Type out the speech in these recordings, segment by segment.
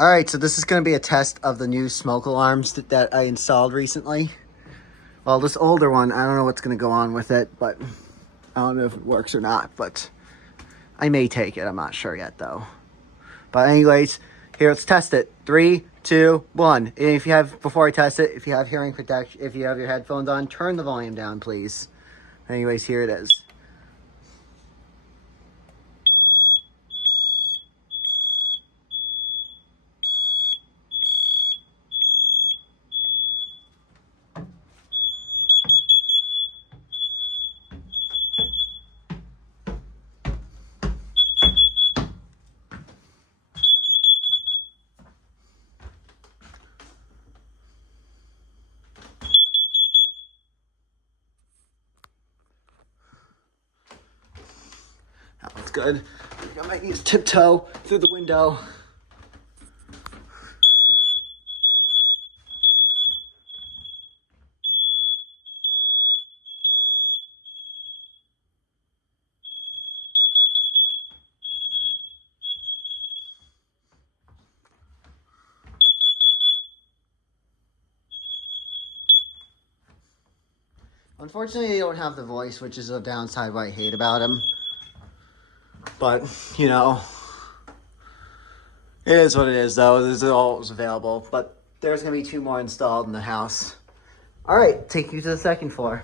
All right, so this is going to be a test of the new smoke alarms that I installed recently. Well, this older one, I don't know what's going to go on with it, but I don't know if it works or not, but I may take it. I'm not sure yet, though. But anyways, here, let's test it. 3, 2, 1. And if you have, before I test it, if you have hearing protection, if you have your headphones on, turn the volume down, please. Anyways, here it is. That looks good. I might use tiptoe through the window. Unfortunately, they don't have the voice, which is a downside what I hate about them. But, you know, it is what it is, though. This is all that's available. But there's going to be 2 more installed in the house. All right, take you to the 2nd floor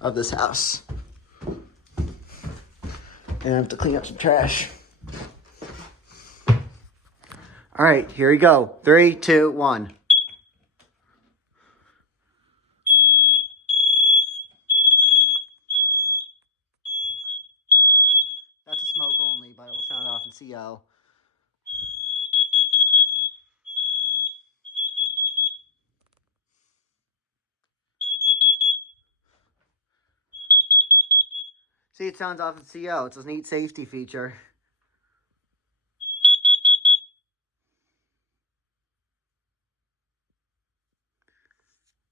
of this house. And I have to clean up some trash. All right, here we go. 3, 2, 1. That's a smoke only, but it will sound off in CO. See, it sounds off in CO. It's a neat safety feature.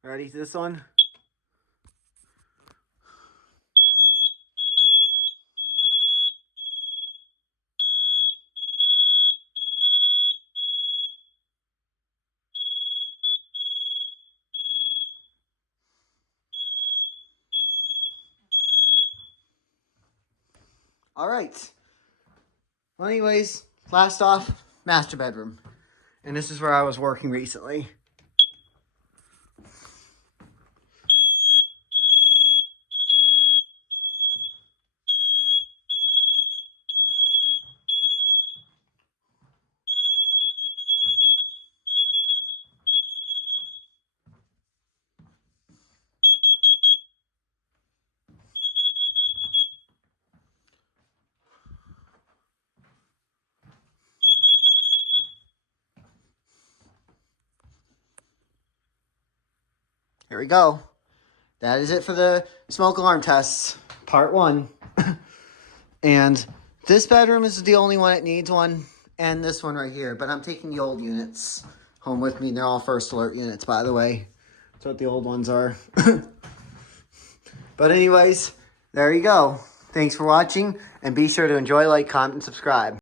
Ready for this one? All right. Well, anyways, last off, master bedroom. And this is where I was working recently. Here we go. That is it for the smoke alarm tests, part 1. And this bedroom is the only one that needs one, and this one right here. But I'm taking the old units home with me. They're all first alert units, by the way. That's what the old ones are. But anyways, there you go. Thanks for watching, and be sure to enjoy, like, comment, and subscribe.